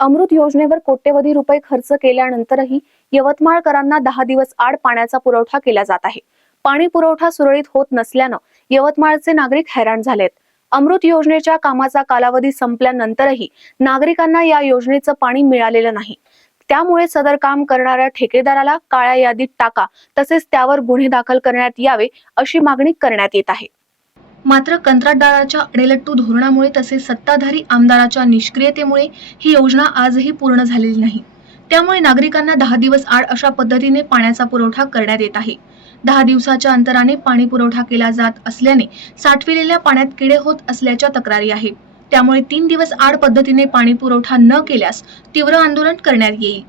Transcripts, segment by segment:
अमृत योजनेवर कोट्यवधी रुपये खर्च केल्यानंतरही यवतमाळकरांना दहा दिवस आड पाण्याचा पुरवठा केला जात आहे. पाणी पुरवठा सुरळीत होत नसल्यानं यवतमाळचे नागरिक हैराण झालेत. अमृत योजनेच्या कामाचा कालावधी संपल्यानंतरही नागरिकांना या योजनेचं पाणी मिळालेलं नाही. त्यामुळे सदर काम करणाऱ्या ठेकेदाराला काळ्या यादीत टाका तसेच त्यावर गुन्हे दाखल करण्यात यावे अशी मागणी करण्यात येत आहे. मात्र कंत्राटदाराच्या अडेलट्टू धोरणामुळे तसेच सत्ताधारी आमदाराच्या निष्क्रियतेमुळे ही योजना आजही पूर्ण झालेली नाही. त्यामुळे नागरिकांना दहा दिवस आड अशा पद्धतीने पाण्याचा पुरवठा करण्यात येत आहे. दहा दिवसाच्या अंतराने पाणी पुरवठा केला जात असल्याने साठविलेल्या पाण्यात किडे होत असल्याच्या तक्रारी आहेत. त्यामुळे तीन दिवस आड पद्धतीने पाणी पुरवठा न केल्यास तीव्र आंदोलन करण्यात येईल.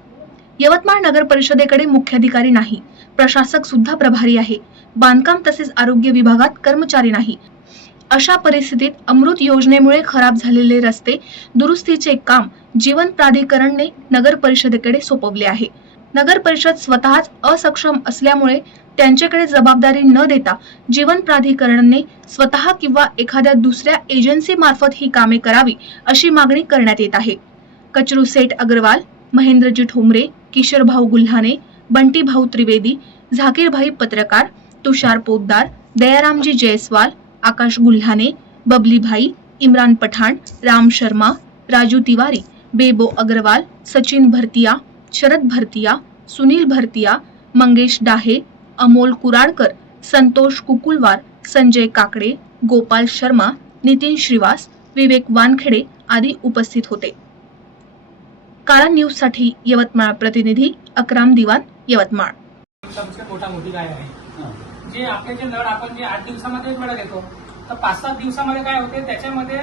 यवतमाळ नगर परिषदेकडे मुख्याधिकारी नाही. प्रशासक सुद्धा प्रभारी आहे. बांधकाम तसेच आरोग्य विभागात कर्मचारी नाही. अशा परिस्थितीत अमृत योजनेमुळे खराब झालेले रस्ते दुरुस्तीचे काम जीवन प्राधिकरणने नगर परिषदेकडे सोपवले आहे. नगर परिषद स्वतःच असक्षम असल्यामुळे त्यांच्याकडे जबाबदारी न देता जीवन प्राधिकरणने स्वतः किंवा एखाद्या दुसऱ्या एजन्सी मार्फत ही कामे करावी अशी मागणी करण्यात येत आहे. कचरू सेठ अग्रवाल महेंद्रजी ठोंबरे किशोर भाऊ गुल्हाने बंटी भाऊ त्रिवेदी झाकीरभाई पत्रकार तुषार पोद्दार दयारामजी जयस्वाल आकाश गुल्हाने बबली भाई इम्रान पठाण राम शर्मा राजू तिवारी बेबो अग्रवाल सचिन भरतिया शरद भरतिया सुनील भरतिया मंगेश डाहे अमोल कुराडकर संतोष कुकुलवार संजय काकडे गोपाल शर्मा नितीन श्रीवास विवेक वानखेडे आदी उपस्थित होते. काळा न्यूजसाठी यवतमाळ प्रतिनिधी अकराम दिवान यवतमाळ. जे आपले जे नळ आपण जे आठ दिवसामध्ये नळ घेतो तर पाच सात दिवसामध्ये काय होते त्याच्यामध्ये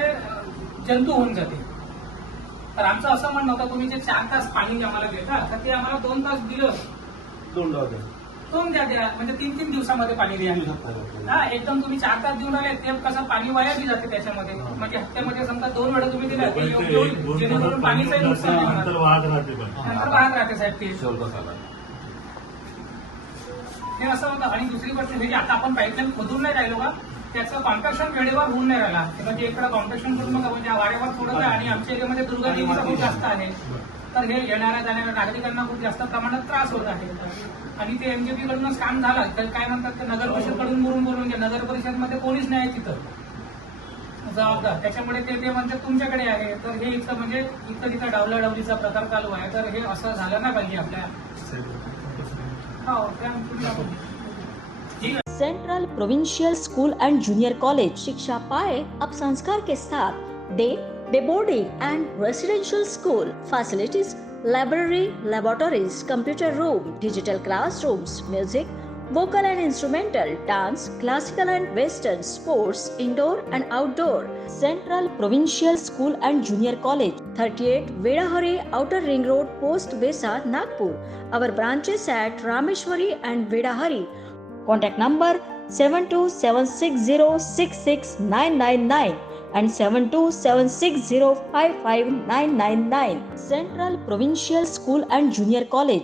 जंतू होऊन जाते. तर आमचं असं म्हणणं होतं तुम्ही जे चार तास पाणी आम्हाला देता तर ते आम्हाला दोन तास दिलं. दोन डॉग दोन द्या द्या म्हणजे तीन तीन दिवसामध्ये पाणी द्या. हा एकदम तुम्ही चार तास देऊन आले ते कसं पाणी वाया बी जाते त्याच्यामध्ये. म्हणजे हप्त्यामध्ये समजा दोन वेळा तुम्ही दिल्या होईल जेणेकरून पाणीचंही नुकसान. नंतर वाहत राहते साहेब ते. हे असं होतं. आणि दुसरी गोष्ट म्हणजे आता आपण पाईपलाईन खोदून नाही राहिलो का? त्याचं कॉम्प्रेशन वेळेवर होऊन नाही राहिला. म्हणजे इकडे कॉम्पॅक्शन करून नका म्हणजे वारेवर सोडत आहे आणि आमच्या एरियामध्ये दुर्गा देवीचा खूप जास्त आहे. तर हे येणाऱ्या जाणाऱ्या नागरिकांना खूप जास्त प्रमाणात त्रास होत आहे. आणि ते एमजेपी कडूनच काम झालं. तर काय म्हणतात ते नगर परिषदकडून कडून बोलून घ्या. नगर परिषदमध्ये कोणीच नाही तिथं. जबाबदार. त्याच्यामुळे ते ते म्हणतात तुमच्याकडे आहे. तर हे इथं म्हणजे इथं तिथं डावलाडावलीचा प्रकार चालू आहे. तर हे असं झालं नाही पाहिजे आपल्या central provincial school and junior college शिक्षा पाए अब संस्कार के साथ day day boarding and residential school facilities library laboratories computer room digital classrooms music vocal and instrumental dance classical and western sports indoor and outdoor central provincial school and junior college 38 vedahari outer ring road post besa nagpur our branches at rameshwari and vedahari Contact number 7276066999 and 7276055999. Central Provincial School and Junior College.